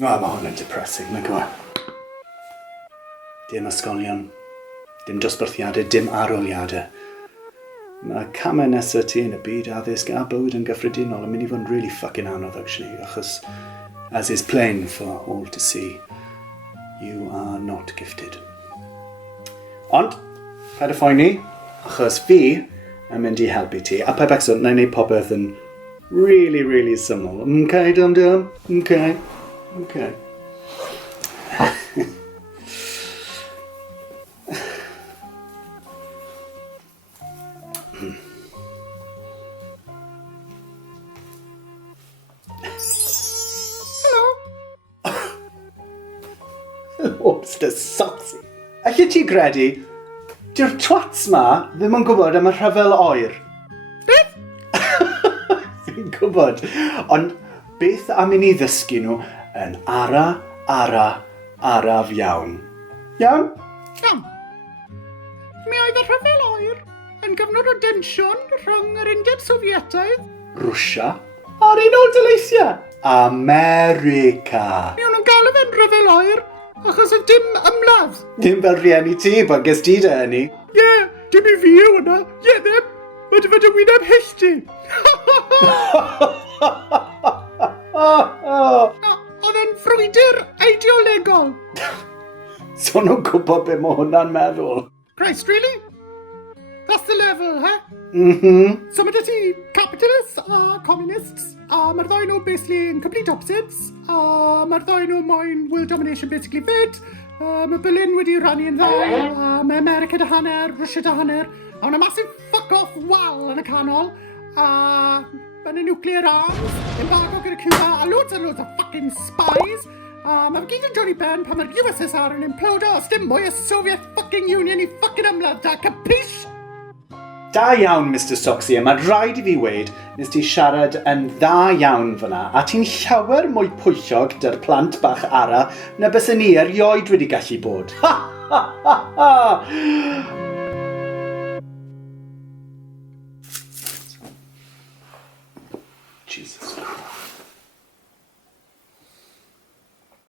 Mae hwnna'n depressing, nag yw e? Dim ysgolion, dim dosbarthiadau, dim aroliadau. Mae camau nesaf ti yn y byd addysg a bywyd yn gyffredinol yn mynd i fod yn really fucking anodd, actually, achos, as is plain for all to see, you are not gifted. Ond, paid y phoeni, achos fi yn mynd i helpu ti, a pe becso, na i wneud popeth yn really, really syml. Okay, dum-dum? Okay. Okay. Oops, the socks. Alla ti credu, di'r twats ma ddim yn gwybod am y rhyfel oer. Beth? Fi'n gwybod, ond beth am i ni ddysgu nhw yn araf iawn. Iawn? Iawn. Mi oedd y rhyfel oer yn gyfnod o densiwn rhwng yr Undeb Sofietaidd, Rwsia a'r Unol Daleithiau. America. mi o'n nhw'n galw fe'n rhyfel oer achos o dim ymladd. Dim fel rieni ti, pan ges ti dy hynny. Ie, dim i fi yw hwnna. Ie, ddim. Mae dy fod yn wyneb hyll ti. Oedd e'n ffrwydr eideolegol. So nhw'n gwybod beth mae hwnna'n meddwl. Christ, really? That's the level, huh? So mae dy ti capitalists a communists, a mae'r ddoi nhw basically yn complete opposites, a mae'r ddoi nhw moyn world domination basically fyd, mae Berlin wedi rannu yn ddau, a mae America dy hanner, Russia dy hanner, a mae massive fuck-off wal yn y canol, a mae yna nuclear arms, embargo gyda Cuba, a loads of fucking spies, a mae fe gyd yn dod i ben pan mae'r USSR yn implodo, os dim mwy y Soviet fucking Union i fucking ymladd da, capish? Da iawn, Mr Soxy, a mae rhaid i fi weid nes ti siarad yn dda iawn fyna, a ti'n llawer mwy pwyllog dy'r plant bach ara na bys ni erioed wedi gallu bod. Ha, ha, ha!